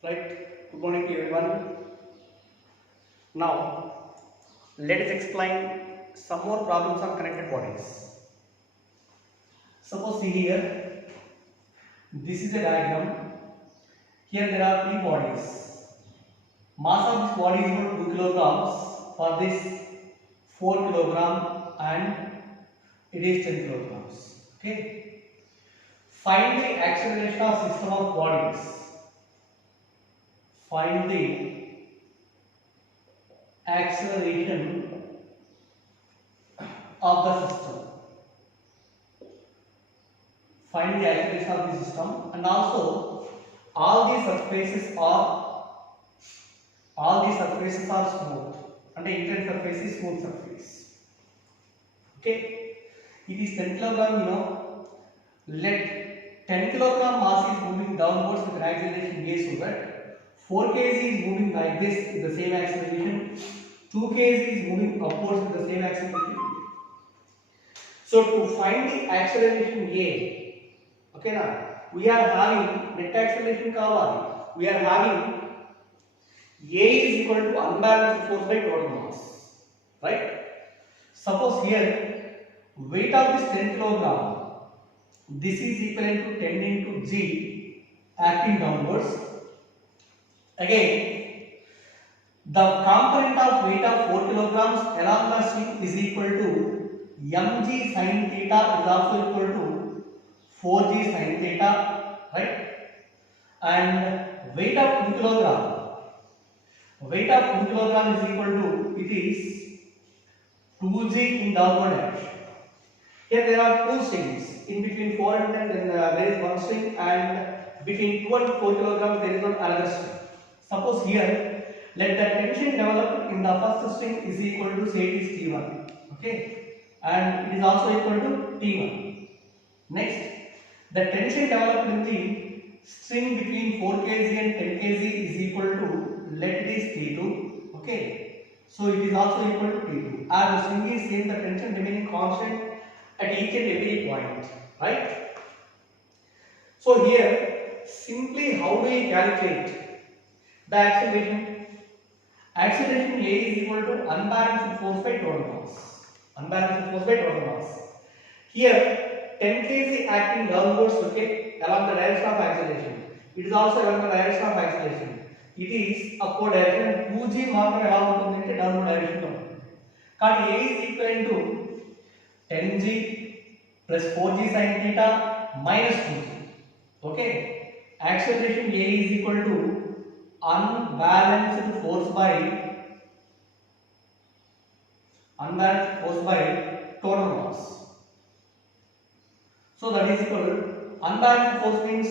Right. Good morning to everyone. Now, let us explain some more problems on connected bodies. Suppose see here, this is a diagram. Here there are three bodies. Mass of this body is about 2 kilograms. For this 4 kilogram and it is 10 kilograms. Okay. Find the acceleration of system of bodies. Find the acceleration of the system. Find the acceleration of the system, and also all these surfaces are smooth, and the intent surface is smooth surface. Okay, it is 10 kilogram. Let 10 kilogram mass is moving downwards with an acceleration a, so that 4 kg is moving like this with the same acceleration. 2 kg is moving upwards with the same acceleration. So to find the acceleration a, okay now, we are having net acceleration kawali. We are having a is equal to unbalanced force by total mass, right? Suppose here weight of this 10 kilogram, this is equivalent to 10 into g acting downwards. Again, the component of weight of 4 kilograms along the string is equal to mg sin theta is also equal to 4g sin theta, right? And weight of 2 kilogram, is equal to, it is 2g in downward direction. Here there are two strings. In between 4 and 10 then there is one string, and between 2 and 4 kilograms there is another string. Suppose here let the tension developed in the first string is equal to, say it is T1, okay, and it is also equal to T1. Next, the tension developed in the string between 4 kg and 10 kg is equal to, let it is T2, okay, so it is also equal to T2. As the string is same, the tension remaining constant at each and every point, right? So here simply how do we calculate the acceleration? Acceleration A is equal to unbalanced force by total mass. Unbalanced force by total mass. Here 10 kg acting downwards, okay, along the direction of acceleration. It is also along the direction of acceleration. It is upward direction. 2g marker along ఉంటుంది downward direction లో. కాబట్టి A is equal to 10g plus 4g sin theta minus 2g. Okay, acceleration A is equal to unbalanced force by total mass. So that is equal to, unbalanced force means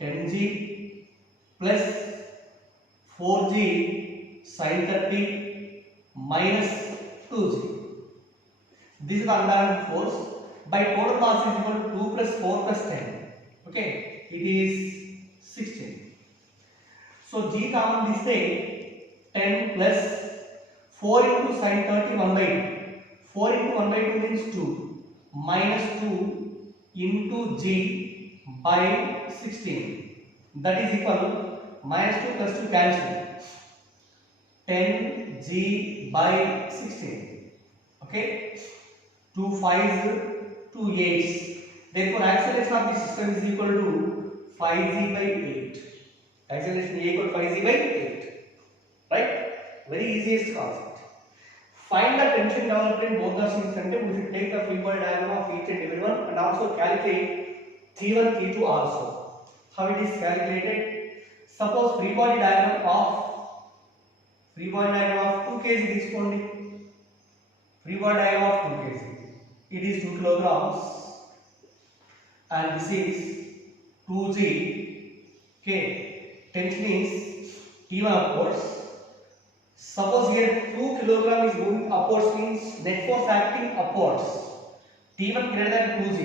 10g plus 4g sin 30 minus 2g. This is the unbalanced force. By total mass is equal to 2 plus 4 plus 10. Okay, it is 16. So g common this say 10 plus 4 into sin 30 1 by 2. 4 into 1 by 2 means 2 minus 2 into g by 16. That is equal to minus 2 plus 2 cancel. 10g by 16. Okay. 2 5s, 2 8s. Therefore, acceleration of the system is equal to 5g by 8. Acceleration A equal to 5g by 8. Right? Very easiest concept. Find the tension developed in both the strings, and we should take the free body diagram of each and every one, and also calculate T1, T2 also. How it is calculated? Suppose free body diagram of 2 kg తీసుకోండి. Free body diagram of 2 kg. It is 2 kilograms and this is 2g. Okay, tension is T1 upwards. Suppose here 2 kilogram is moving upwards means net force acting upwards. T1 greater than 2g.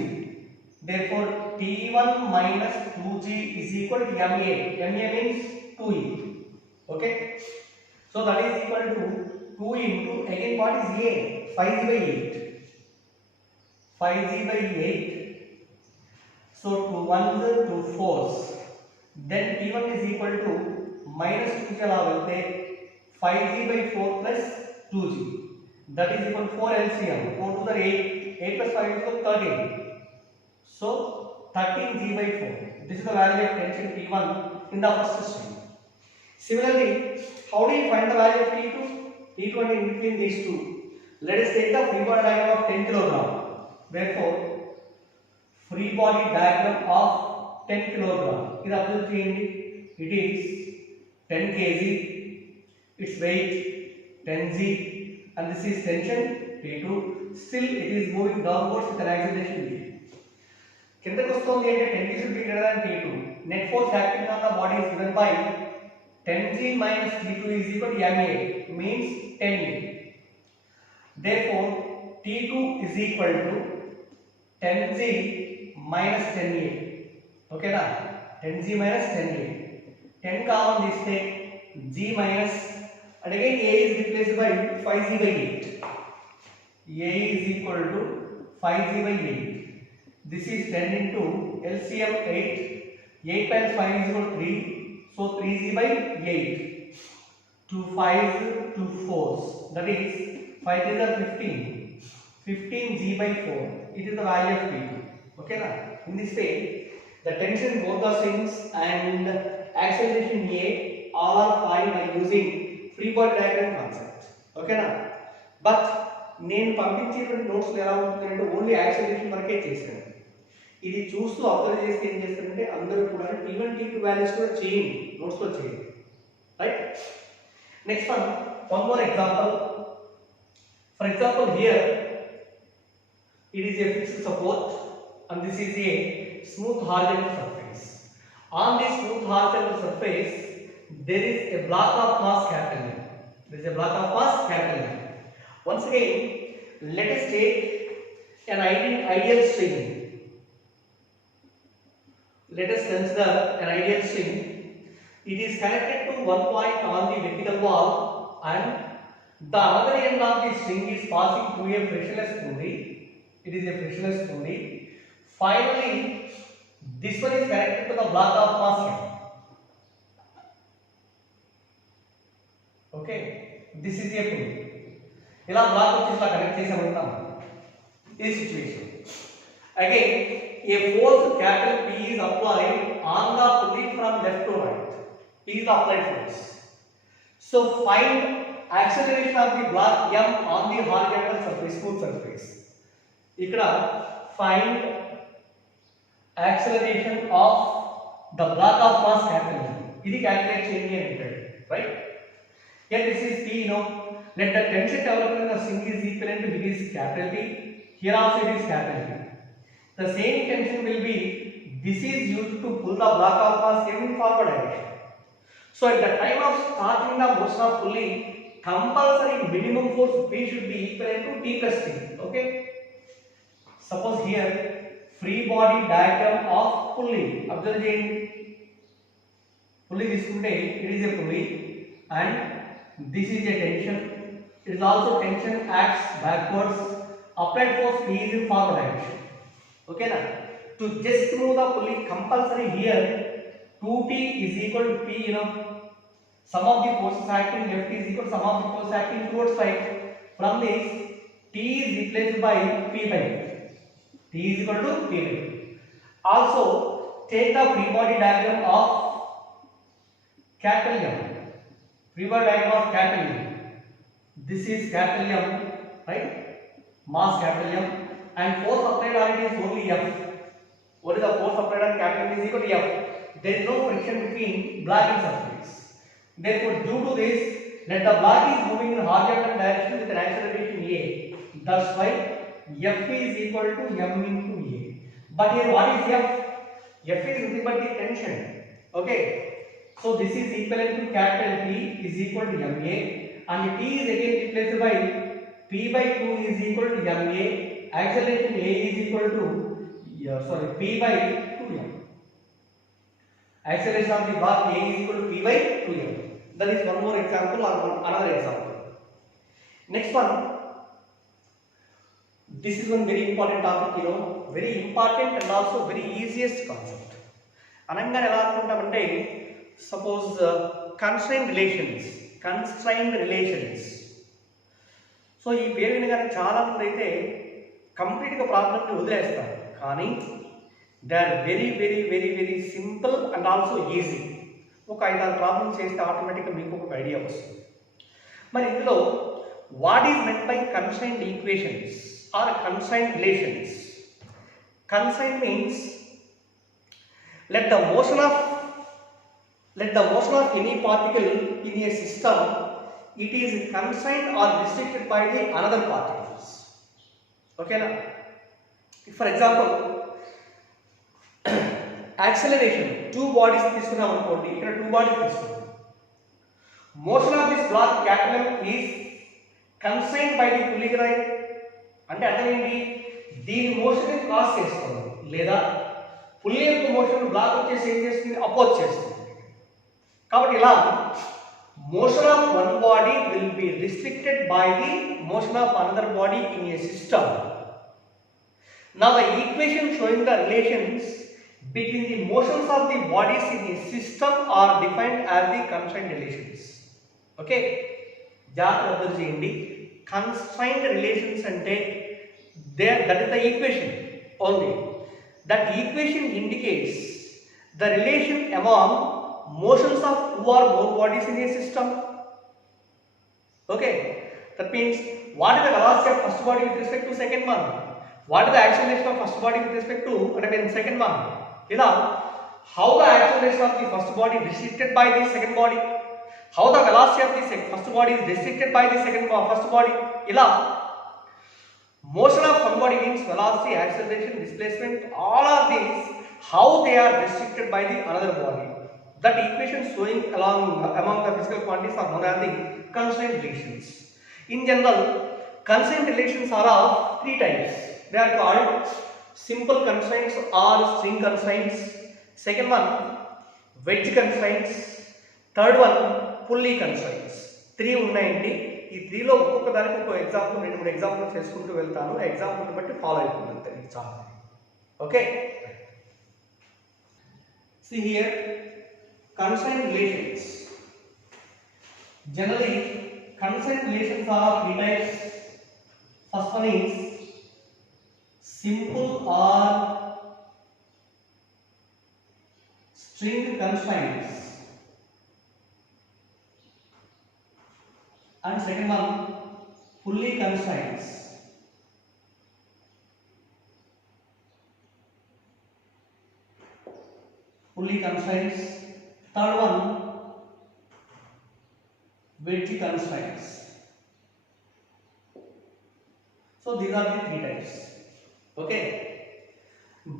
Therefore T1 minus 2g is equal to ma. Ma means 2e. Okay, so that is equal to 2 into, again what is a? 5g by 8. 5g by 8. So 2 1s, 2 4s. Then T1 is equal to minus 2g అలా వెళ్తే 5g by 4 plus 2g, that is equal to 4 LCM, 4 to the 8, 8 plus 5 is equal to 13. So 13g by 4. This is the value of tension T1 in the first string. Similarly, how do you find the value of T2? T2 and in between these two. Let us take the free body diagram of 10 kg. Therefore, free body diagram of 10 kg. It is 10 kg. Its weight 10g, and this is tension T2. Still, it is moving downwards with an acceleration V. కిందకి వస్తుంది అంటే 10g should be greater than T2. Net force acting on the body is given by 10g minus T2 is equal to ma, means 10a. Therefore, T2 is equal to 10g minus 10a. Okay na? 10g minus 10a. 10 common తీస్తే g minus, and again a is replaced by 5g by 8. a is equal to 5g by 8. This is 10 into LCM 8. 8 times 5 is equal to 3. So 3g by 8. 2 5s, 2 4s. That is 5 3s are 15. 15g by 4. It is the value of T2. Okay na? In this way, the tension both the strings and acceleration A all are found by using free body diagram concept. Okay na? But నేను పంపించేటువంటి notes ఎలా ఉంటుందంటే only acceleration వరకే చేశాను. ఇది చూస్తూ observe చేస్తే ఏం చేస్తారంటే అందరూ కూడా T1 T2 వాల్యూస్ కూడా చేయండి, నోట్స్ లో చేయండి. Right? Next one more example. For example, here it is a fixed support and this is a smooth horizontal surface. On this smooth horizontal surface there is a block of mass capital M. There is a block of mass capital M. Once again, let us take an ideal string. Let us consider an ideal string. It is connected to one point on the vertical wall and the other end of the string is passing through a frictionless pulley. It is a frictionless pulley. Finally, this one is connected to the block of mass M. Okay, this is a pulley. ఇలా black వచ్చి ఇట్లా connect చేసామంటాం. ఈ situation again a force capital P is applied on the pulley from left to right. P is the applied force. So find acceleration of the block M on the horizontal surface, smooth surface. ఇక్కడ find acceleration of the block of mass capital M. ఇది calculate చేయండి అని అంటాడు. Right? Here this is P, let the tension developed in the string is equivalent to, it is capital P. Here also it is capital P. The same tension will be, this is used to pull the block of mass M in forward direction. So at the time of starting the motion of pulling, compulsory minimum force P should be equivalent to T plus T. Okay? Suppose here free body diagram of pulling. Observe pulley తీసుకుంటే it is a pulley and this is a tension. It is also tension acts backwards. Applied force P is in forward direction. Okay na? To just move the pulley, compulsory here 2T is equal to P. Sum of the forces acting left is equal to sum of the forces acting towards right. From this, T is replaced by P by T. T is equal to P by T. Also, take the free body diagram of capital M. Free body diagram of capital M. This is capital M, right? Mass capital M, and force applied on it is only F. What is the force applied on capital M is equal to F. There is no friction between block and surface. Therefore, due to this, let the block is moving in horizontal direction with an acceleration A. That's why F is equal to M into A. But here, what is F? F is nothing but the tension. Okay. So this is equivalent to capital T is equal to MA, and T is again replaced by P by 2 is equal to MA. Acceleration A is equal to P by 2M. Acceleration of the block A is equal to P by 2M. That is one more example or another example. Next one. This is one very important topic, very important and also very easiest concept. అనగానే ఎలా అనుకుంటామంటే suppose constrained relations. So ఈ పేరు వినగానే చాలా మంది అయితే కంప్లీట్గా ప్రాబ్లమ్ని వదిలేస్తారు, కానీ they are very very very very simple and also easy. ఒక 5-6 ప్రాబ్లమ్స్ చేస్తే ఆటోమేటిక్గా మీకు ఒక ఐడియా వస్తుంది. మరి ఇందులో what is meant by constrained equations or constrained relations? Constrained means let the motion of any particle in a system, it is constrained or restricted by the another particles. Okay na? For example, acceleration, two bodies తీసుకున్నాం అనుకోండి, ఇక్కడ two bodies తీసుకున్నాం. Motion of this block capital is constrained by the pulley right. అంటే అర్థం ఏంటి? దీని motion ని cross చేస్తుంది, లేదా పుల్లీ యొక్క మోషన్ బ్లాక్ వచ్చేసి ఏం చేస్తుంది? అపోజ్ చేస్తుంది. కాబట్టి ఇలా motion of one body will be restricted by the motion of another body in a system. Now the equation showing the relations between the motions of the bodies in a system are defined as the constrained relations. Okay, జాగ్రత్తగా అర్థం చేయండి. Constrained relations అంటే that is the equation only. That equation indicates the relation among motions of two or more bodies in a system. Okay, that means what is the velocity of first body with respect to second one? What is the acceleration of first body with respect to second one? Ila how the acceleration of the first body is restricted by the second body? How the velocity of the first body is restricted by the first body? Ila motion of one body means velocity, acceleration, displacement, all of these, how they are restricted by the another body. That equation showing among the physical quantities are known as the constraint relations. In general, constraint relations are of 3 types. They are called simple constraints or string constraints. Second one, wedge constraints. Third one, pulley constraints. 3 ఉన్నాయండి. ఈ 3లో ఒక్కొక్క దానికి ఒక example, 2-3 examples చేసుకుంటూ వెళ్తాను. Example బట్టి follow అయిపోతుంది అంతే, చాలా. Okay, see here, constraint relations. Generally constraint relations are of 3 types. First one is simple or string constraints, and second one, pulley constraints. Third one, wedge constraints. So these are the 3 types. Okay,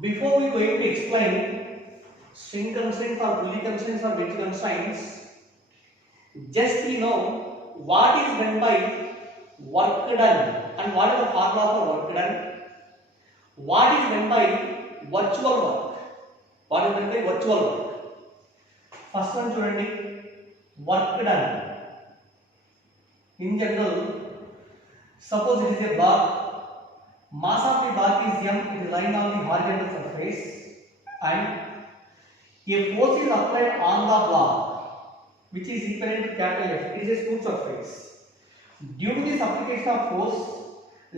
before we going to explain string constraints or pulley constraints or wedge constraints, just we know what is meant by work done and what is the formula for work done. What is meant by virtual work? What is meant by virtual work? First one చూడండి, work done. In general, suppose it is a bar, mass of the bar is m, it is lying on the horizontal surface, and a force is applied on the block which is equivalent to capital F. It is a smooth surface. Due to this application of force,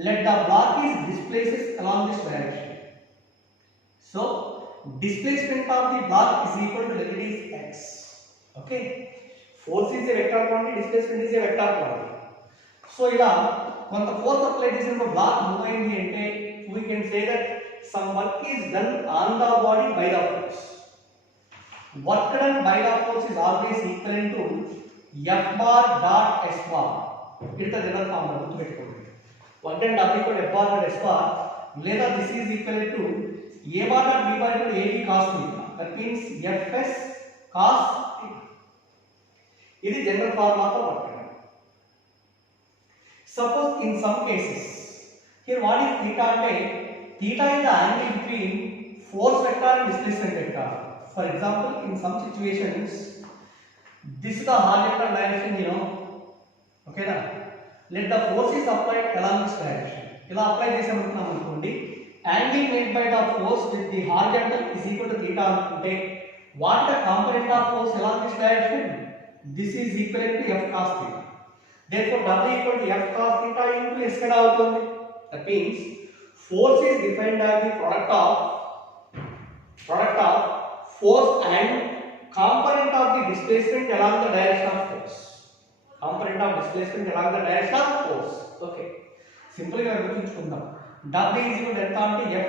let the block is displaced along this direction. So displacement of the block is equal to delta is x. Okay, force is a vector quantity, displacement is a vector quantity. So ila కొంత force apply చేసినప్పుడు block move అయింది అంటే we can say that some work is done on the body by the force. Work done by the force is always equivalent to F bar dot S bar. It is the general formula, గుర్తుపెట్టుకోండి. Work done W equal to F bar dot S bar, లేదా this is equivalent to A bar dot B bar equal to AB cos theta. That means Fs cos theta. ఇది general formula for work done. Suppose in some cases, here what is theta అంటే theta is the angle between force vector and displacement vector. For example, in some situations, this is the horizontal direction, okay na? Let the force is applied along this direction. ఇలా apply చేసామనుకున్నాం అనుకోండి, angle made by the force with the horizontal is equal to theta అనుకుంటే what the component of force along this direction? This is equivalent to F cos theta. Therefore, W equal to F cos theta into S kada avutundi. That means force is defined as the product of force and component of the displacement along the direction of force. Component of displacement along the direction of force. Okay. Simply we are going to W is equal to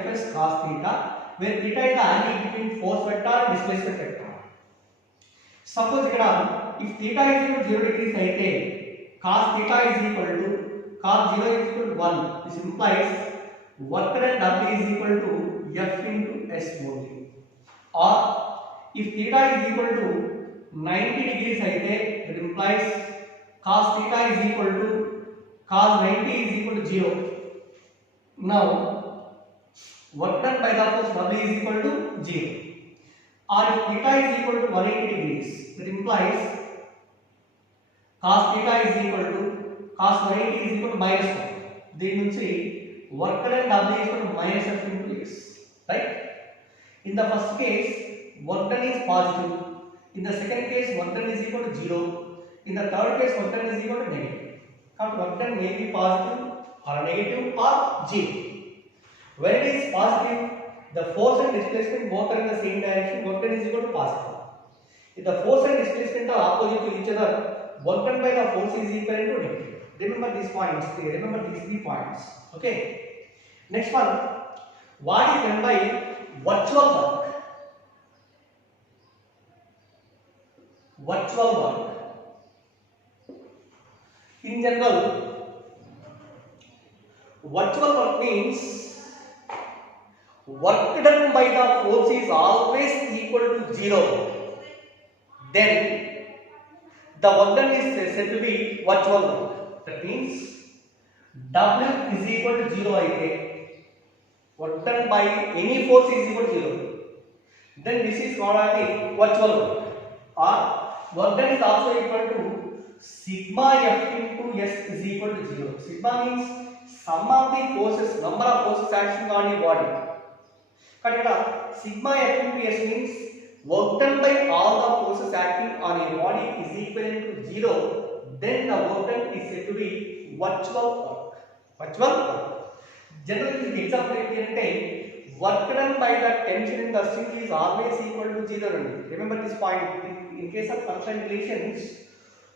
Fs cos theta, where theta is the angle between force vector and displacement vector. Suppose if theta is equal to 0 degrees aithe cos theta is equal to cos 0 is equal to 1. This implies work done W is equal to F into S only. Or if theta is equal to 90 degrees aithe, that implies cos theta is equal to cos 90 is equal to 0. Now work done by the force W is equal to 0. Or if theta is equal to 180 degrees, that implies cos theta is equal to cos 180 is equal to minus 1. Then you see work done W is equal to minus F into X. Right? In the first case, work done is positive. In the second case, work done is equal to 0. In the third case, work done is equal to negative. Work done may be positive or negative or 0. When it is positive, the force and displacement both are in the same direction, work done is equal to positive. If the force and displacement are opposite to each other, work done by the force is equal to negative. Remember these points, remember these 3 points. Okay. Next one, what is done by virtual work? Virtual work. In general, virtual work means work done by the force is always equal to 0. Then the work done is said to be virtual work. That means W is equal to 0 aithe, work done by any force is equal to 0. Then this is called as the virtual work. Or work done is also equal to sigma F into S is equal to 0. Sigma means sum of the forces, number of forces acting on a body. Sigma F into S means work done by all the forces acting on a body is equivalent to 0. Then the work done is said to be virtual work. Virtual work. Generally, the example is work done by the tension in the string is always equal to 0. Remember this point. In case of constraint relations,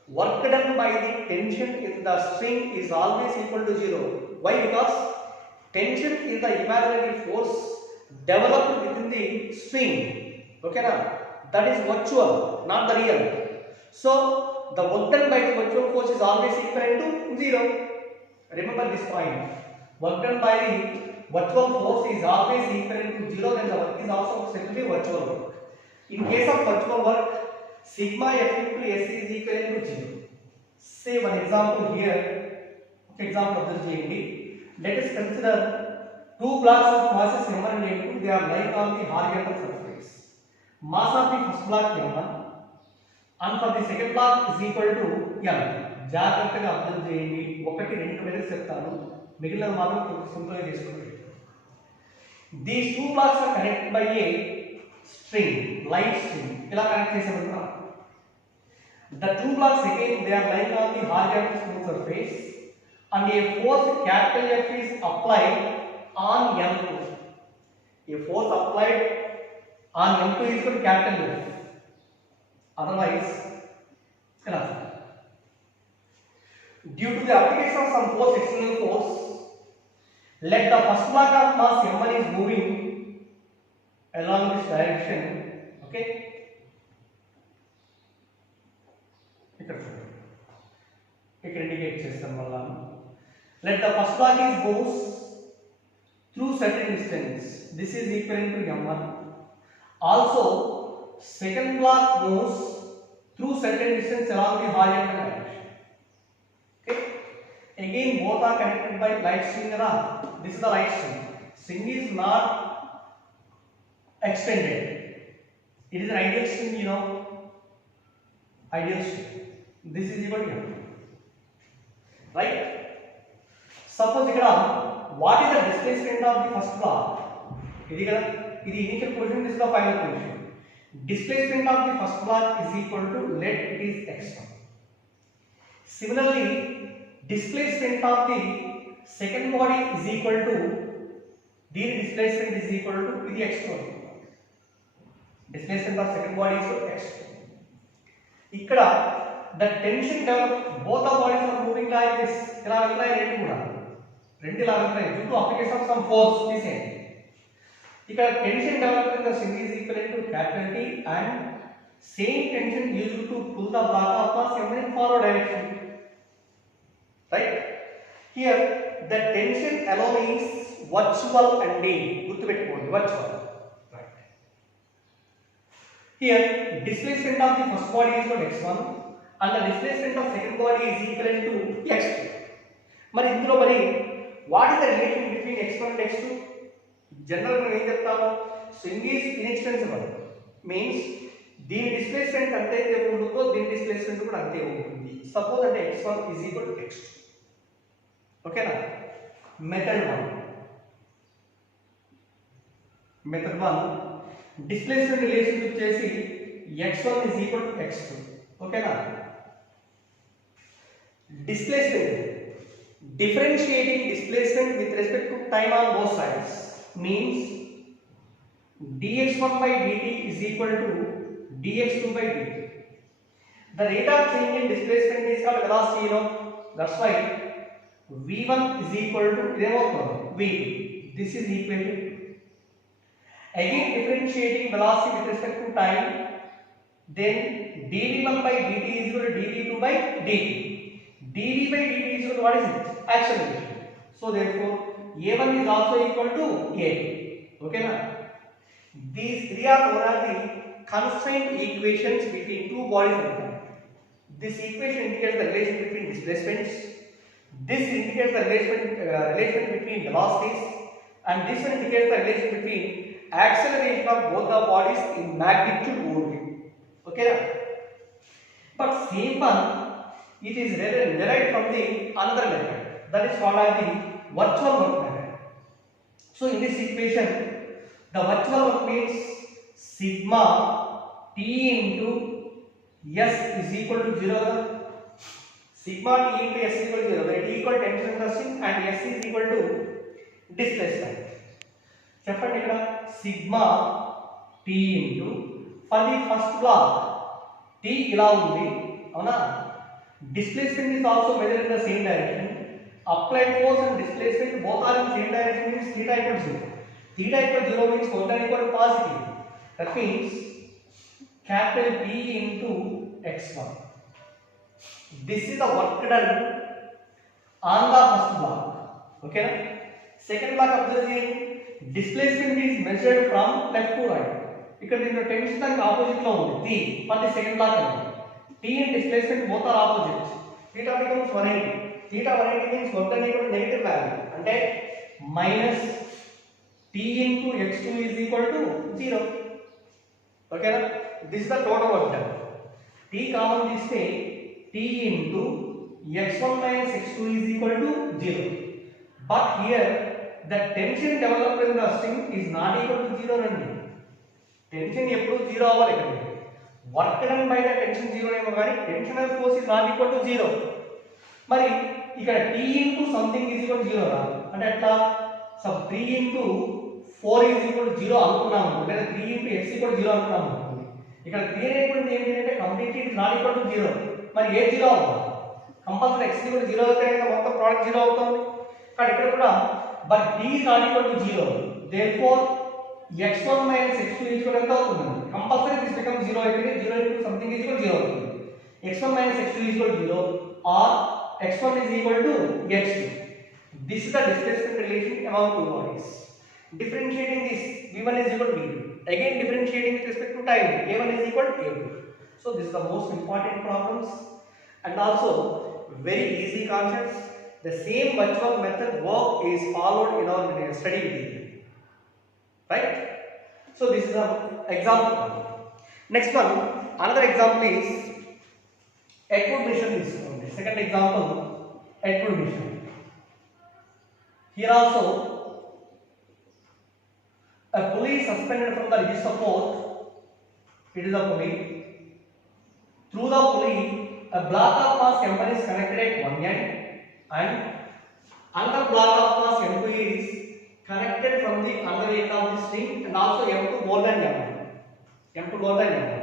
work done by the tension in the string is always equal to 0. Why? Because tension is the imaginary force developed within the string. Okay, na? That is virtual, not the real. So the work done by the virtual force is always equal to 0. Remember this point. Work done by the virtual force is always equal to 0. Then the work is also said to be virtual work. In case of virtual work, sigma F into S is equal to 0. Say one example here. Okay, example of this GMD. Let us consider 2 blocks of masses M1 and M2. They are lying on the horizontal surface. Mass of the first block M1 and for the second block is equal to M. జాగ్రత్తగా అర్థం చేయండి. 1 2 minutes చెప్తాను, మిగిలిన మాత్రం simple గా చేసుకోండి. These 2 blocks are connected by a string, light string. ఇలా connect చేసామనుకున్నాం. The 2 blocks again they are lying on the horizontal smooth surface and a force capital F is applied on M2. A force applied on M2 is equal to capital F. Otherwise, due to the application of some force, external force, let the first block of mass M1 is moving along this direction. Okay. ఇక్కడ indicate చేస్తాం వల్ల let the first block is moves through certain distance. This is equivalent to M1. Also second block moves through certain distance along the horizontal direction. Okay, again both are connected by light string. This is the light string. String is not extended. It is an ideal string, you know, ideal string. This is equal to M. Right? Suppose here, what is the displacement of the first block? This is the initial position, this is the final position. displacement of the first block is equal to, let it is x1. Similarly, displacement of the second body is equal to, the displacement is equal to the x2. Displacement of second body is equal to x2. ఇక్కడ the tension develop, both the bodies are moving like this. ఇలా వెళ్తాయి రెండు కూడా, రెండు ఇలా వెళ్తాయి due to application of some force తీసేయండి. ఇక్కడ tension developed in the string is equivalent to capital T and same tension used to pull the block of mass in forward direction. Right? Here the tension alone is virtual and D. గుర్తుపెట్టుకోండి, virtual. Right. Here displacement of the first body is equal to x1 and the displacement of second body is equivalent to x2. మరి ఇందులో మరి what is the relation between x1 and x2? General గా ఏం చెప్తాము, string is ఇన్ఎక్స్టెన్సిబుల్ means దీని displacement అంతే ఉంటుందో దీని డిస్ప్లేస్మెంట్ కూడా అంతే ఉంటుంది. సపోజ్ అంటే x1 is equal to x2. ఓకేనా? మెథడ్ 1 డిస్ప్లేస్మెంట్ రిలేషన్షిప్ చేసి x1 is equal to x2. ఓకేనా? Displacement, differentiating displacement with respect to time on both sides means dx1 by dt is equal to dx2 by dt. The rate of change in displacement is called velocity, you know. That's why v1 is equal to v2. This is equation. Again differentiating velocity with respect to time, then dv1 by dt is equal to dv2 by dt. dv by dt is equal to what is it? Acceleration. So therefore a1 is also equal to a. Okay na? These three are known as the constraint equations between two bodies of time. This equation indicates the relation between displacements. This indicates the relation between velocities, and this one indicates the relation between acceleration of both the bodies in magnitude only. Okay na? But same one, it is derived from the another method that is called as the virtual work method. So in this equation, the virtual work means sigma t into s is equal to 0. Sigma t into s is equal to 0. Where t equal to tension stress and s is equal to displacement. చెప్పండి ఇక్కడ sigma t into, for the first block t ఇలా ఉంది అవునా. Displacement is also measured in the same direction. Applied force and displacement both are in the same direction means theta equals 0. Theta equals 0 means both are equal to positive. That means capital P into x1. This is the work done on the first block. Okay na? Second block observe displacement is measured from left to right. ఇక్కడ దీని tension దానికి opposite లో ఉంది T for the second block. T and displacement both are opposite. Theta becomes 180. Theta 180 means work done equal to negative value. అంటే minus T into x2 is equal to 0. Okay na? This is the total work done. T common తీస్తే T into x1 minus x2 is equal to 0. But here the tension developed in the string is not equal to 0 అండి. Tension ఎప్పుడు 0 అవ్వాలి కదా. Work done by the tension 0 ఏమో కానీ tensional force is not equal to 0. మరి ఇక్కడ T into something is equal to 0 రా అంటే అట్లా sub 3 into 4 is equal to 0 అనుకున్నాము లేదా 3 into x equal to 0 అనుకున్నాము. ఇక్కడ 3 అనేటువంటి ఏంటి అంటే completely it is not equal to 0. మరి ఏ 0 అవ్వాలి కంపల్సరీ x equal to 0 అయితే మొత్తం ప్రోడక్ట్ 0 అవుతుంది. కానీ ఇక్కడ కూడా but D is not equal to 0. Therefore x1 minus x2 is equal to ఎంత అవుతుంది కంపల్సరీ this becomes 0 అయితే 0 into something is equal to 0 అవుతుంది. x1 minus x2 is equal to 0 or x1 is equal to x2. This is the displacement relation among two bodies. Differentiating this, v1 is equal to v2. Again differentiating with respect to time, a1 is equal to a2. So this is the most important problems and also very easy concepts. The same virtual method work is followed in our study video. Right? So this is the example. Next one, another example is Atwood mission. Second example, Atwood mission. Here also a pulley suspended from the rigid support It is a pulley. Through the pulley, a block of mass M1 is connected at one end and another block of mass M2 is connected from the other end of the string, and also M2 more than M1. M2 more than M1.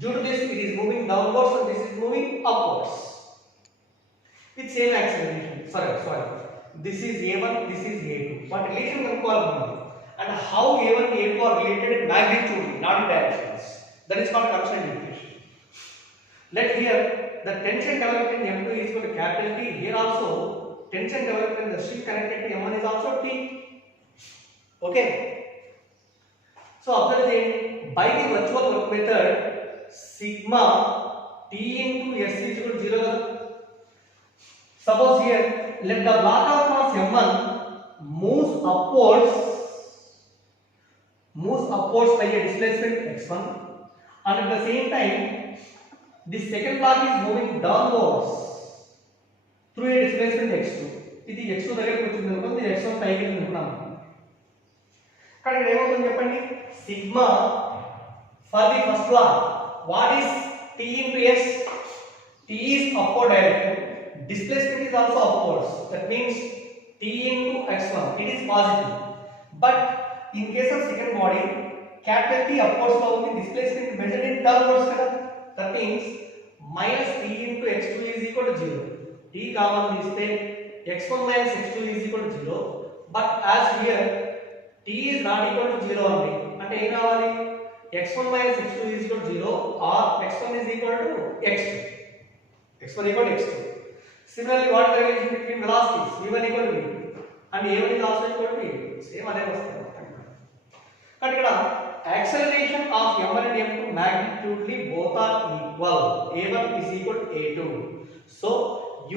Due to this, it is moving downwards and this is moving upwards with same acceleration. Sorry. This is A1, this is A2. What relation can call and how A1 and A2 are related in magnitude, not in directions. That is called constant equation. Let here the tension developed in M2 is equal to capital T. Here also tension developed in the string connected to M1 is also T. Okay. So observe again, by the virtual work method, sigma T into S is equal to 0. Suppose here, let the block of mass M1 moves upwards by a displacement x1, and at the same time, the second block is moving downwards through a displacement x2. ఇది x2 దగ్గరికి వచ్చింది అనుకోండి, ఇది x1 పైకి అనుకున్నాం. కానీ ఇక్కడ ఏమవుతుంది చెప్పండి, sigma for the first block, what is T into S? T is upward direction. Displacement is also upwards. That means T into x1. It is positive. But in case of second body, capital T upwards lo undi, displacement measured in downwards kada. That means minus T into x2 is equal to 0. T kavalani iste x1 minus x2 is equal to 0. But as here T is not equal to 0 only. Ante em kavali? x1 minus x2 is equal to 0 or x1 is equal to x2. x1 equal to x2. Similarly, what is the relation between velocities? v1 equal to v2 and a1 is also equal to v2. Same అదే వస్తుంది. కానీ ఇక్కడ acceleration of m1 and m2 magnitudely both are equal. a1 is equal to a2. So,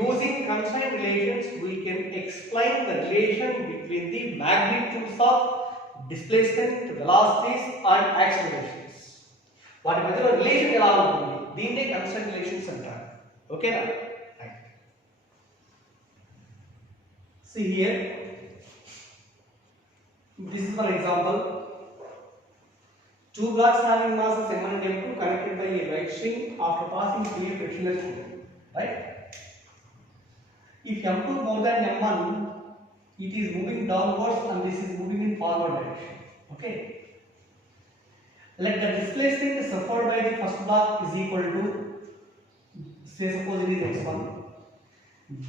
using constraint relations, we can explain the relation between the magnitudes of displacement, velocities and accelerations. వాటి మధ్యలో relation ఎలా ఉంటుంది? దీన్నే constraint relations అంటారు. ఓకేనా? See here, this is one example. Two blocks having masses m1 and m2 connected by a right string after passing through a frictionless fluid, right? If m2 more than m1, it is moving downwards and this is moving in forward direction. Okay. Let the displacement suffered by the first block is equal to, say suppose it is x1.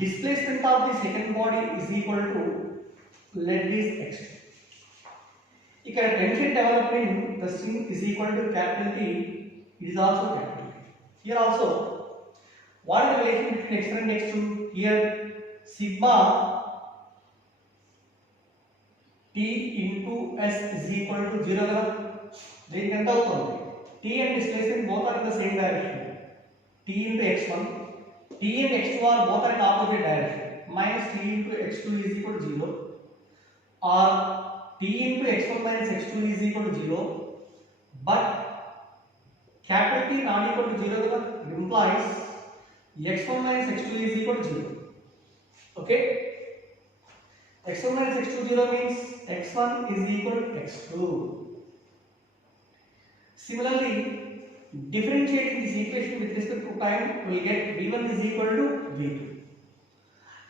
Displacement of the second body is equal to, let this x2. Here tension developed in the string is equal to capital T, it is also capital T. Here also, what is the relation between x1 and x2? Here sigma T into S is equal to 0 కదా. దీనికి ఎంత అవుతుంది? T and displacement both are in the same direction. T into x1, T and x2 are both are in opposite direction. Minus T into x2 is equal to 0, or T into x1 minus x2 is equal to 0, but capital T not equal to 0 kada, implies x1 minus x2 is equal to 0. Okay, x1 minus x2 0 means x1 is equal to x2. Similarly, differentiating this equation with respect to time, we will get v1 is equal to v2.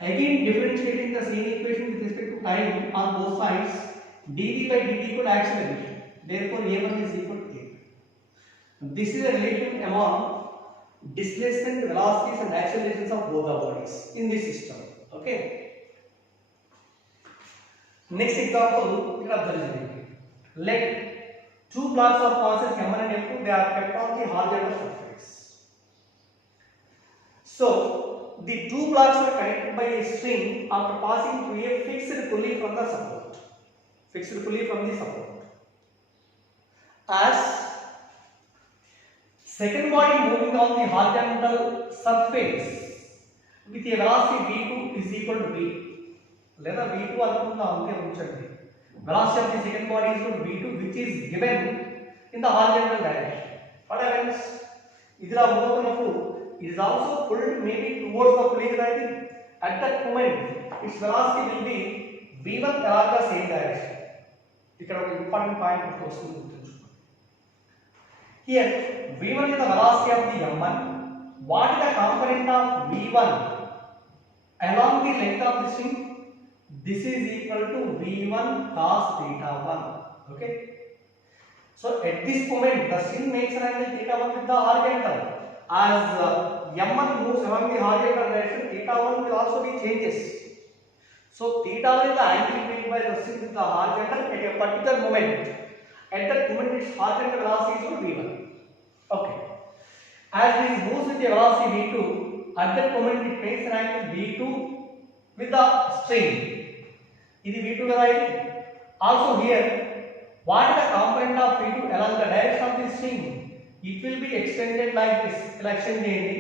Again, differentiating the same equation with respect to time on both sides, dv by dt equal to acceleration. Therefore, a1 is equal to a2. This is a relation among displacement, velocities and accelerations of both the bodies in this system. Okay. Next example, let two blocks of masses m1 and m2, they are kept on the horizontal surface. So, the two blocks are connected by a string after passing through a fixed pulley from the support. As second body moving on the horizontal surface with a velocity v2 is equal to v. Let v2 అనుకుందాం, అంతే ఉంచండి. Velocity of the second body is equal to v2, which is given in the horizontal direction. What happens? idila movtunnappudu it is also pulled maybe towards the pulley right. At that moment its velocity will be v1 along the same direction. ఇక్కడ ఒక important point వస్తుంది గుర్తుంచుకోండి. Here v1 is the velocity of the m1. What is the component of v1 along the length of the string? This is equal to v1 cos theta 1. Okay. So at this moment the string makes an angle theta 1 with the horizontal. As m1 moves along the horizontal direction, theta 1 will also be changes. So theta 1 is the angle made by the string with the horizontal at a particular moment. At that moment its horizontal velocity is v1. Okay. As this moves with the velocity v2, at that moment it makes an angle v2 with the string. This is v2 kada idi. Also here, what is the component of v2 along the direction of this string? It will be extended like this. Extend cheyandi.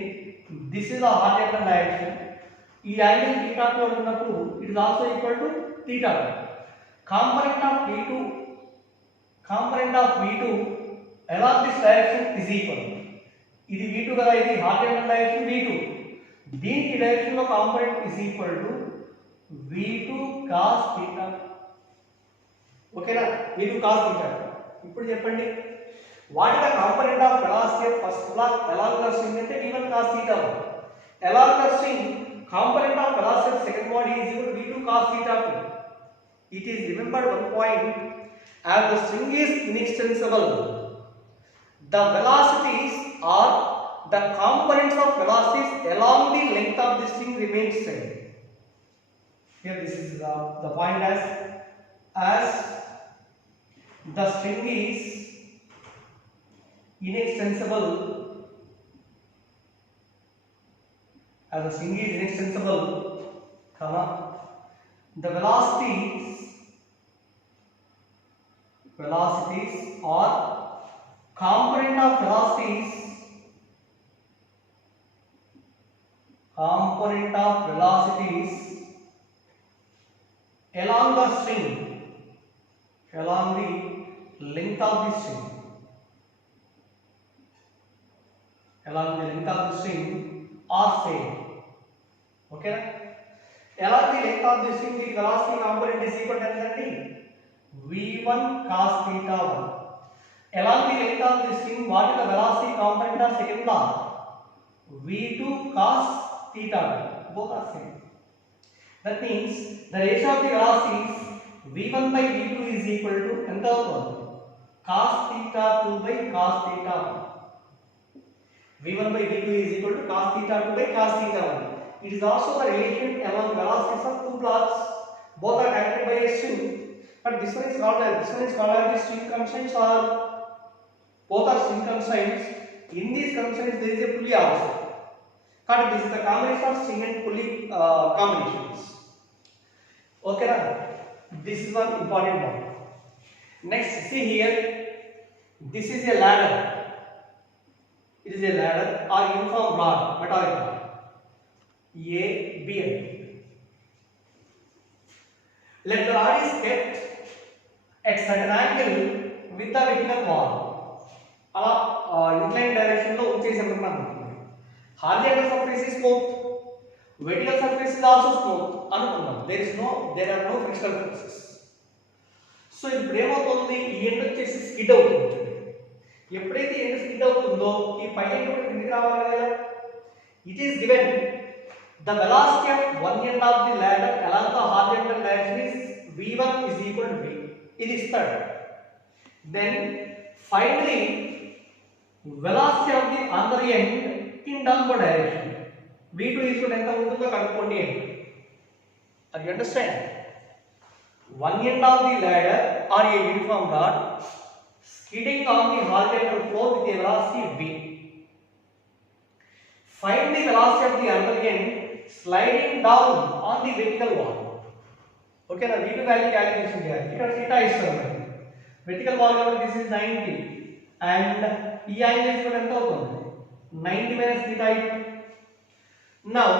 This is the horizontal direction. This angle theta 2 antunnappudu it is also equal to theta 2. Component of v2 along this direction is equal. This v2 kada idi horizontal direction v2. దీనికి direction లో component is equal to v2 cos theta. ఓకేనా? v2 cos theta. ఇప్పుడు చెప్పండి, what is the component of velocity of first along the string అంటే v1 cos theta 1. Along the string, component of velocity of second body is equal to v2 cos theta 2. It is remembered one point, as the string is inextensible, the velocities are the components of velocities along the length of the string remains same. Here this is the point, as the string is inextensible, comma, the velocities are component of velocities along the string, along the length of the string, are same. Okay? Along the length of the string, the velocity component is equal to v1 cos theta 1. Along the length of the string, what is the velocity component of second law? v2 cos theta 2. Both are same. That means the ratio of the velocities v1 by v2 is equal to ఎంత అవుతుంది? cos theta 2 by cos theta 1. v1 by v2 is equal to cos theta 2 by cos theta 1. It is also the relation among velocities of two blocks. Both are connected by a string, but this one is called as the string constraints, or both are string constraints. In these constraints there is a pulley also. But this is the combination of string and pulley combinations. Okay, na? This is one important one. Next, see here, this is a ladder. It is a ladder or uniform rod, metaphor. A, B, and let the rod is kept at certain angle with the vertical wall. అలా inclined direction లో ఉంచేసామన్నమాట. Horizontal surface is smooth, vertical surface is also smooth అనుకున్నాం. There are no frictional forces. So ఇప్పుడు ఏమవుతుంది, ఈ end వచ్చేసి skid అవుతుంది. ఎప్పుడైతే end skid అవుతుందో ఈ పై ఎండ్ కూడా కిందికి రావాలి కదా. It is given the velocity of one end of the ladder along the horizontal direction is v1 is equal to v. ఇది ఇస్తాడు. Then finally velocity of the other end in downward direction, v2 is equal to ఎంత ఉంటుందో కనుక్కోండి. Are you understand? One end of the ladder or a uniform rod skidding on the horizontal floor with a velocity v. Find the velocity of the other end sliding down on the vertical wall. Okay, now v2 value calculation cheyali. Ikkada theta istadu. Vertical wall level this is 90 and e angle is ఎంత అవుతుంది? 90 minus theta. Now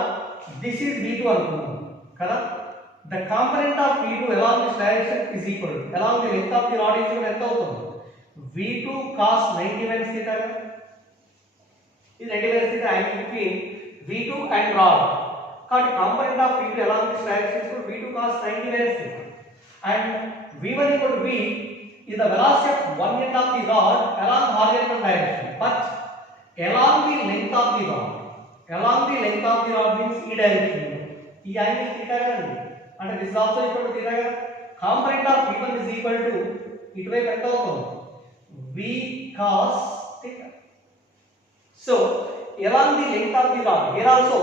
this is v2 అనుకున్నాం కదా. The component of v2 along this direction is equal to, along the length of the rod is equal to ఎంత అవుతుంది? v2 cos 90 minus theta. Is 90 minus theta angle between v2 and rod. కాబట్టి component of v2 along this direction is equal to v2 cos 90 minus theta, and v1 equal to v is the velocity of one end of the rod along horizontal direction, but along the length of the rod. Along the length of the rod means e direction. E angle theta and this is also equal to theta. Component of V1 is equal to ఇటువైపు ఎంత అవుతుంది v cos theta. So along the length of the rod, here also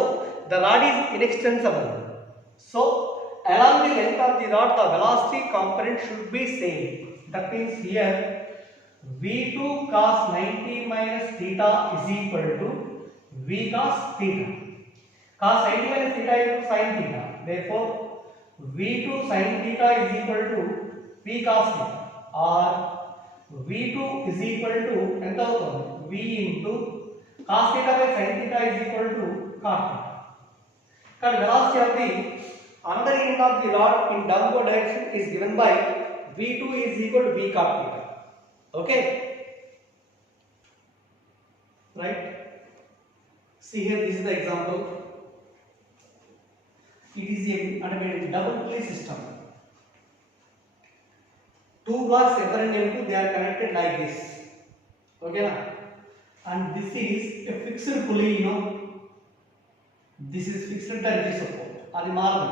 the rod is inextensible. So along the length of the rod, the velocity component should be same. That means here v2 cos 90 minus theta is equal to v cos theta. Cos 90 minus theta is equal to sin theta. Therefore v2 sin theta is equal to v cos theta, or v2 is equal to ఎంత అవుతుంది v into cos theta by sin theta is equal to cos theta. But velocity of the another end of the rod in downward direction is given by v2 is equal to v cos theta. Okay, right? See here, this is the example. It is a double pulley system. Two blocks F1 and F2, they are connected like this. Okay na? And this is a fixed pulley, you know. This is fixed rigid support. అది మారదు.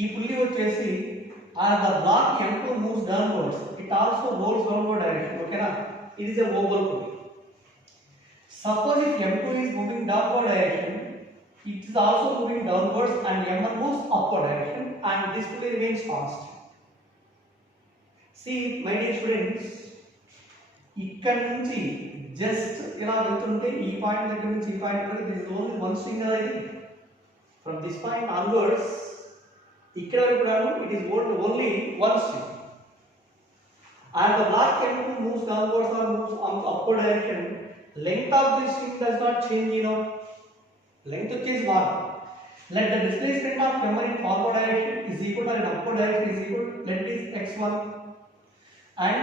ఈ pulley వచ్చేసి as the block M2 moves downwards, it also rolls downward direction. Okay na? It is a oval pulley. Suppose if M2 is moving downward direction, it is also moving downwards, and M1 moves upward direction, and this pulley remains constant. See, my dear students, ఇక్కడ నుంచి just ఇలా వెళ్తుంటే ఈ point దగ్గర నుంచి ఈ point వరకు this only one string కదా ఇది. ఫ్రమ్ దిస్ పాయింట్ ఆన్వర్డ్స్ ఇక్కడ వరకు రాను, it is only one string. And the block M2 moves downwards or moves on upward direction, length of this string does not change, you know. Length వచ్చేసి మారదు. Let the displacement of M1 in forward direction is equal to, or in upward direction is equal to, let this x1, and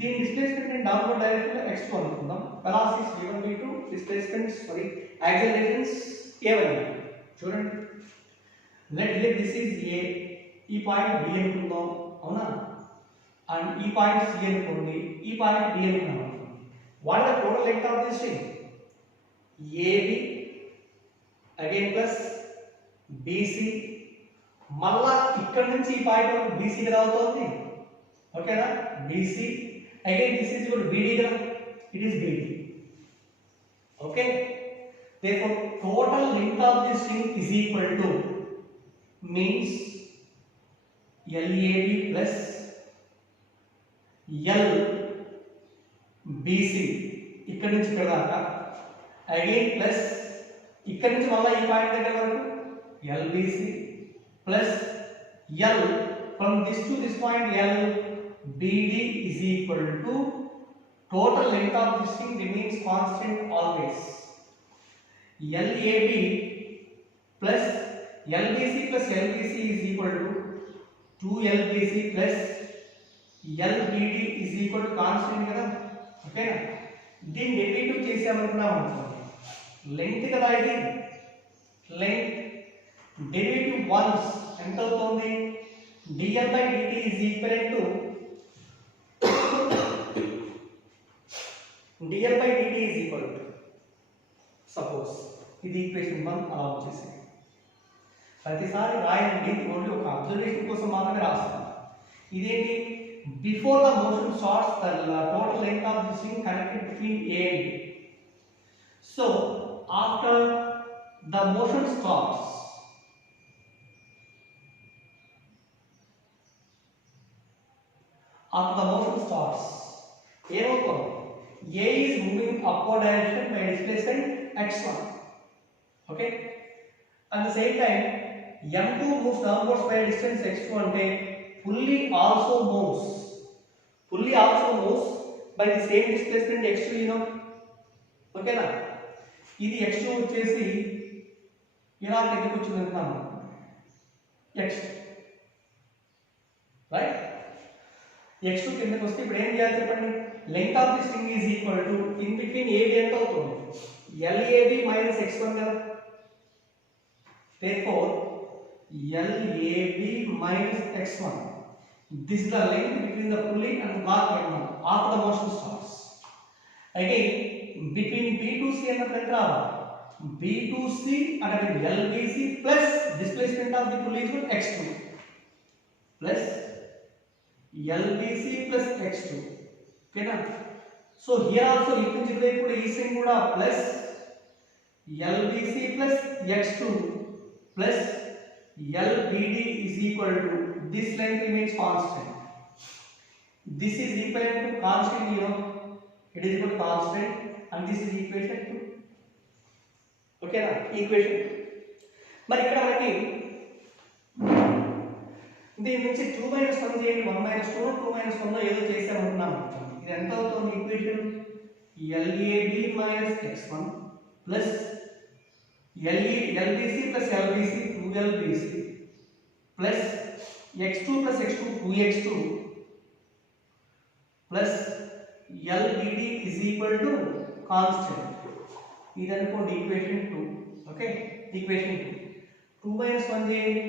the displacement in downward direction x2 అనుకుందాం. velocities v1 v2, displacements accelerations a1 చూడండి. let this is a, ఈ point b అనుకుందాం, అవునా? And ఈ point c అనుకోండి, ఈ point d అనుకుందాం. what is the total length of this string? ab again plus bc, మళ్ళా ఇక్కడ నుంచి ఈ పాయింట్ వరకు bc కదా అవుతుంది. ఓకేనా? bc again this is equal to bd కదా, it is bd. okay, therefore total length of this string is equal to means lab plus lbc ఇక్కడ నుంచి ఇక్కడ దాకా, again plus ఇక్కడ నుంచి మళ్ళీ ఈ పాయింట్ దగ్గర వరకు lbc plus l from this to this point lbd is equal to total length of this string remains constant always. lab plus lbc plus lbc is equal to 2lbc plus lbd is equal to constant కదా. ఓకేనా? దీన్ని derivative చేసామనుకున్నాం అనుకోండి, length కదా ఇది, length derivative once ఎంత అవుతుంది? dl by dt is equal to dl by dt is equal to, suppose ఇది equation 1 అలా వచ్చేసి ప్రతిసారి రాయండి, ఓన్లీ ఒక అబ్జర్వేషన్ కోసం మాత్రమే రాస్తాను. ఇదేంటి? Before the motion starts the total length of this string connected between a and b. So after the motion stops, a is moving upward direction by displacement x1. okay, at the same time m2 moves downwards by distance x2 ante pulley also moves by the same displacement x2, you know. okay na? ఇది x2 వచ్చేసి ఇలా కిందకి వచ్చింది అనుకున్నాను, x2 right. x2 కిందకి వస్తే ఇప్పుడు ఏం చేయాలి చెప్పండి? Length of the string is equal to in between ab ఎంత అవుతుంది? lab minus x1 కదా. therefore lab minus x1 This is the length between the pulley and the block M1 after the motion starts. Again, between B to C and the pentagon, B to C and LBC plus displacement of the pulley is equal to x2 plus LBC plus x2. Okay na? So here also you can see put E sin kuda plus LBC plus x2 plus LBD is equal to this length remains constant. This is equivalent to constant, you know. It is equal to constant and this is equation 2. Okay na? Equation 2. మరి ఇక్కడ మనకి దీని నుంచి 2 minus 1 చేయండి, 1 minus 2 2 minus 1 ఏదో చేసామనుకున్నాం. ఇది ఎంత అవుతుంది equation? LAB minus x1 plus LBC plus LBC 2LBC plus x2 plus x2 2x2 plus LBD is equal to constant. ఇది అనుకోండి ఈక్వేషన్ 2. ఓకే, ఈక్వేషన్ 2 2 minus 1 చేయండి,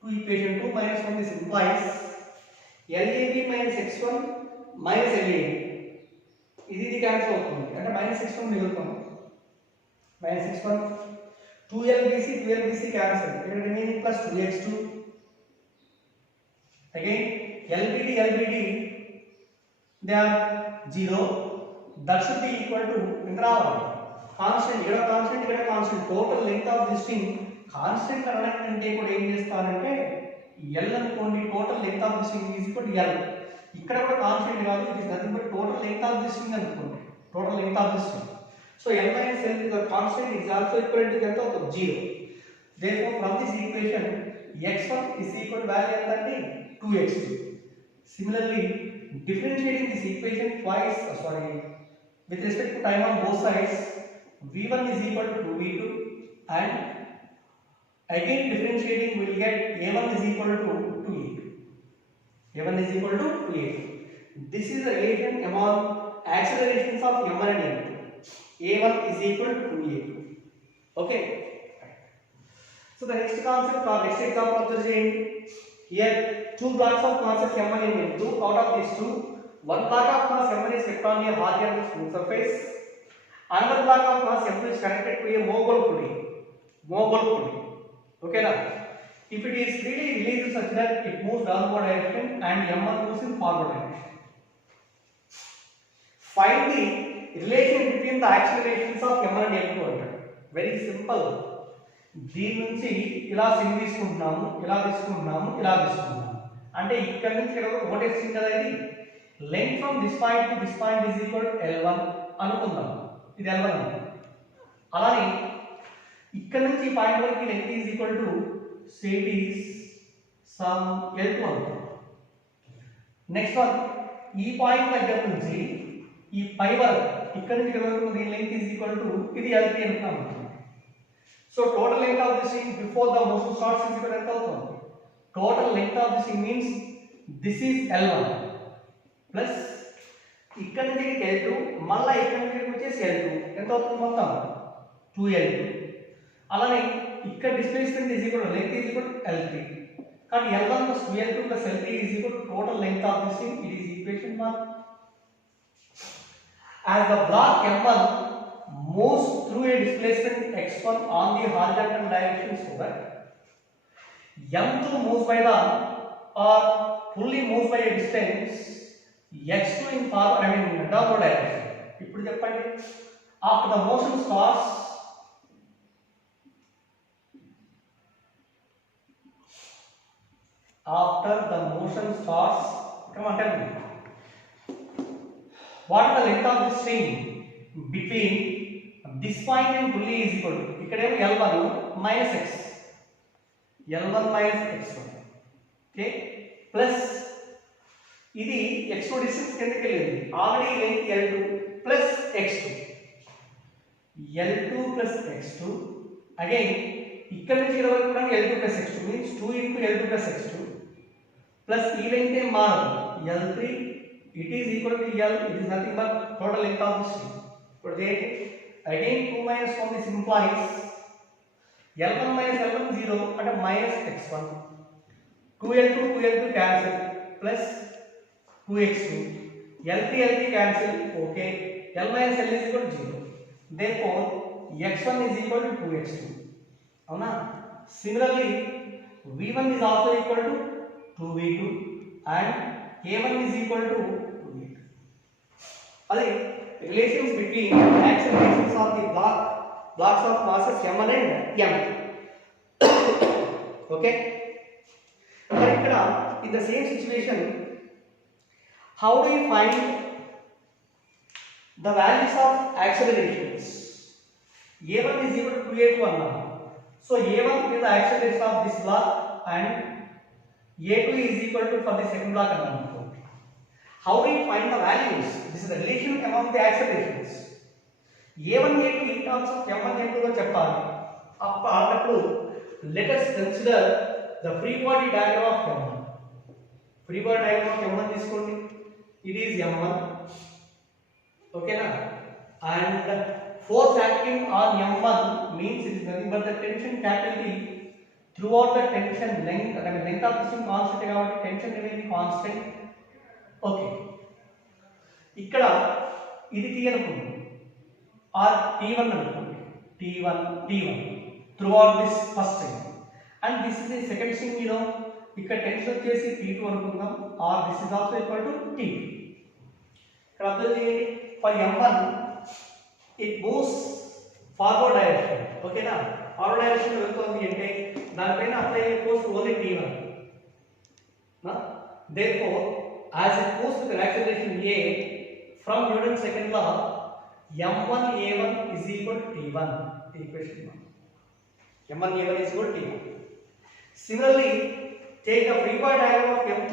2 equation 2 minus 1 this implies LAB minus x1 minus LAB. ఇది cancel అవుతుంది అంటే minus x1 మిగులుతుంది. minus x1 2LBC cancel. It will remaining plus 2x2. Again LBD they are 0. That should be equal to constant. Constant. Total length of this string constant అంటే కూడా ఏం చేస్తారంటే L అనుకోండి. total length of this string is equal to L. ఇక్కడ కూడా constant కాదు, it is nothing but total length of this string అనుకోండి. total length of this string. So L minus L is a constant, is also equal to ఎంత అవుతుంది 0. Therefore from this equation x1 is equal to value ఎంత 2x2. Similarly differentiating this equation twice, with respect to time on both sides, v1 is equal to 2v2 and again differentiating we will get a1 is equal to 2a2. a1 is equal to 2a2. This is the relation among accelerations of m1 and m2. a1 is equal to 2a2. Okay. So the next concept or next example observe here two blocks of mass of m1 and m2. Out of these two, one block of mass m1 is kept on a horizontal smooth surface. Another block of mass m2 is connected to a mobile pulley. Okay na? If it is freely released such that it moves downward direction and m1 moves in forward direction. Find the relation between the accelerations of m1 and m2. Very simple. దీని నుంచి ఇలా సింగ్ తీసుకుంటున్నాము, ఇలా తీసుకుంటున్నాము, ఇలా తీసుకుంటున్నాము. అంటే ఇక్కడ నుంచి ఇక్కడ ఒకటే స్ట్రింగ్ కదా ఇది. Length from this point to this point is equal to L1 అనుకుందాం. ఇది L1 అనుకుందాం. అలానే ఇక్కడ నుంచి ఈ పాయింట్ వరకు length is equal to say it is some L2 అనుకుందాం. నెక్స్ట్ వన్ ఈ పాయింట్ దగ్గర నుంచి ఈ పై వరకు ఇక్కడ నుంచి ఇక్కడ వరకు దీని లెంగ్త్ ఇస్ ఈక్వల్ టు ఇది L3 అనుకుందాం. So total length of this string before the motion starts is equal to total length of this string means this is L1 plus ఇక్కడ నుంచి L2 మళ్ళా ఇక్కడ నుంచి వచ్చేసి L2 ఎంత అవుతుంది మొత్తం 2L2. అలానే ఇక్కడ displacement is equal to length is equal to L3. కానీ L1 plus 2L2 plus L3 is equal to total length of this string. It is equation 1. As the block M1 moves through a displacement x1 on the horizontal direction so that m2 moves by the or fully moves by a distance x2 in downward direction. ఇప్పుడు చెప్పండి, after the motion starts come on tell me what is the length of this string between this point and pulley is equal to ikkademo L1 minus x, L1 minus x1, okay, plus ఇది x2 distance కిందకి వెళ్ళింది already length L2 plus x2, L2 plus x2 again ఇక్కడ నుంచి ఇక్కడ వరకు కూడా L2 plus x2 means 2 into L2 plus x2 plus ఈ length ఏం మారదు L3, it is equal to L, it is nothing but total length of this string. But again 2 minus 1 this implies L1 minus L1 0 and minus x1 2L2 cancel plus 2x2, L3 cancel, okay, L minus L is equal to 0. Therefore x1 is equal to 2x2. Avuna? Similarly v1 is also equal to 2v2 and a1 is equal to 2v2. Adi relations between accelerations of the blocks of masses m1 and m. Okay. But in the same situation, how do you find the values of accelerations? A1 is equal to 2a2 now. So a1 is the acceleration of this block and a2 is equal to for the second block now. How do you find the values? This is the relation among the accelerations. A1 a2 in terms of m1 m2 lo cheppali. Appu let us consider the free body diagram of m1. Free body diagram of m1 తీసుకోండి. It is m1. Okay na? And force acting on m1 means it is nothing but the tension capital T throughout the tension length. I mean length of the string constant కాబట్టి tension remaining constant. Okay. ఇక్కడ ఇది T అనుకోండి or T1 అనుకోండి. T1 throughout this first string. And this is the second string, you know. ఇక్కడ tension వచ్చేసి T2 అనుకుందాం or this is also equal to T2. ఇక్కడ observe చేయండి, for m1 it moves forward direction. ఓకేనా? Forward direction వెళ్తుంది అంటే దానిపైన apply అయ్యే force only T1. Therefore as it moves with an acceleration a from Newton's second law, m1 a1 is equal to T1. Equation 1. m1 a1 is equal to T1. Similarly, take the free body diagram of m2.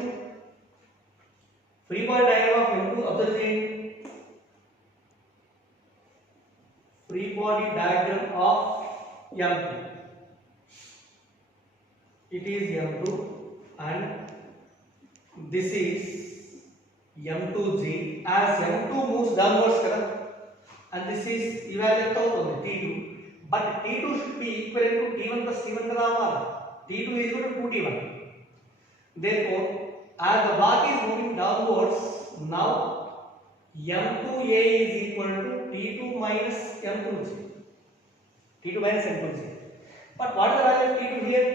Free body diagram of m2, observe the free body diagram of m2. It is m2 and this is m2g. As m2 moves downwards kada, and this is evaluate అవుతుంది T2, but T2 should be equivalent to T1 plus T1 కదా అవ్వాలి. T2 is equal to 2T1. Therefore as the block is moving downwards, now m2a is equal to T2 minus m2g. T2 minus m2g. But what is the value of T2 here?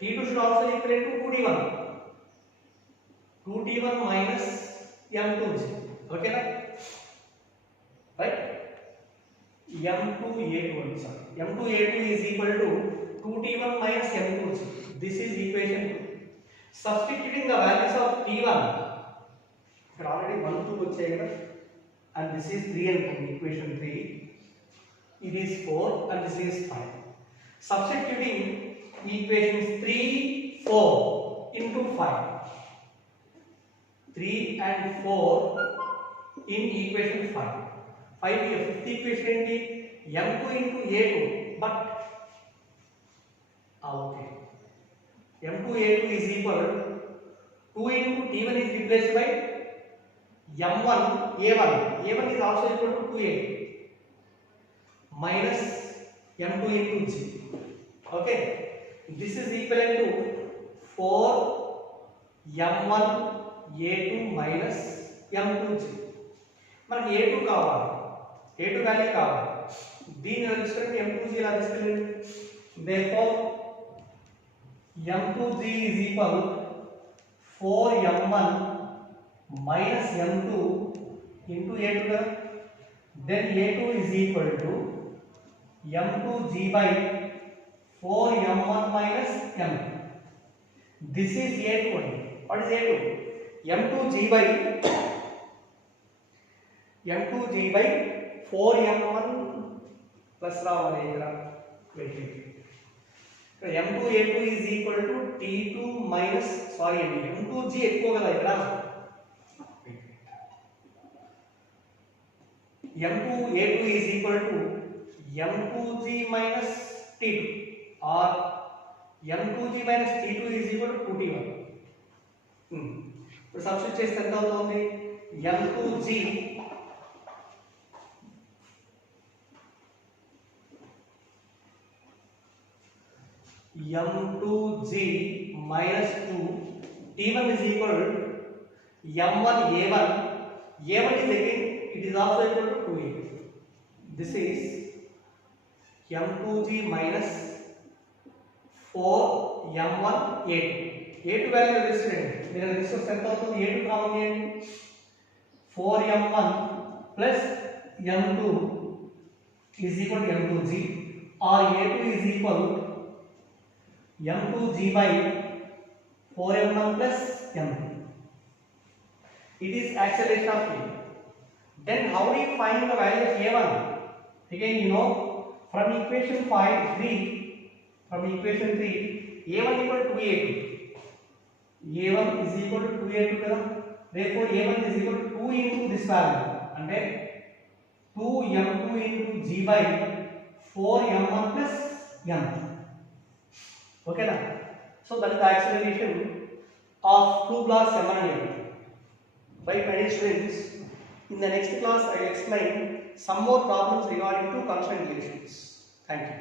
T2 should also equal to 2T1. 2T1 minus m2g. Okay na? Right? m2a2 sorry. m2a2 is equal to 2T1 minus m2g. This is equation 2. Substituting the values of T1. Here already 1 2 వచ్చాయి కదా, and this is 3 అనుకోండి, equation 3. It is 4 and this is 5. Substituting equations 3 4 into 5. 3 and 4 in equation 5. 5 here, fifth equation ఏంటి? m2 into a2, but okay, m2a2 is equal to 2 into T1 is replaced by m1 a1. A1 is also equal to 2a minus m2 into g. Okay, this is equivalent to 4 m1 a2 minus m2g. మనకి a2 కావాలి, a2 value కావాలి. దీన్ని ఎలా తీసుకుంటే m2g ఎలా తీసుకెళ్ళండి. Therefore m2g is equal 4m1 minus m2 into a2 కదా. Then a2 is equal to m2g by 4m1 minus m2. This is a2 only. What is a2? m2g by 4m1 plus రావాలి ఇక్కడ. m2a2 is equal to T2 minus sorry అండి, m2g ఎక్కువ కదా ఇక్కడ. m2a2 is equal to m2g minus T2 or m2g minus T2 is equal to 2T1. ఇప్పుడు substitute చేస్తే ఎంత అవుతుంది? m2g m2g minus 2 t1 is equal to m1 a1. A1 is again, it is also equal to 2a. This is m2g minus 4 m1 a2. A2 value resisted. There is resistance ఎంత అవుతుంది? A2 common చేయండి. 4 m1 plus m2 is equal to m2g, or A2 is equal m2g by 4m1 plus m2. It is acceleration of A. Then how do you find the value of A1? Again, you know, from equation 3, A1 equal to 2A2. A1 is equal to 2A2 kada. Therefore, A1 is equal to 2 into this value. And then 2m2 into g by 4m1 plus m2. Okay na? So that is the acceleration of two blocks m and n. Right, my dear students, in the next class I will explain some more problems regarding to constant relations. Thank you.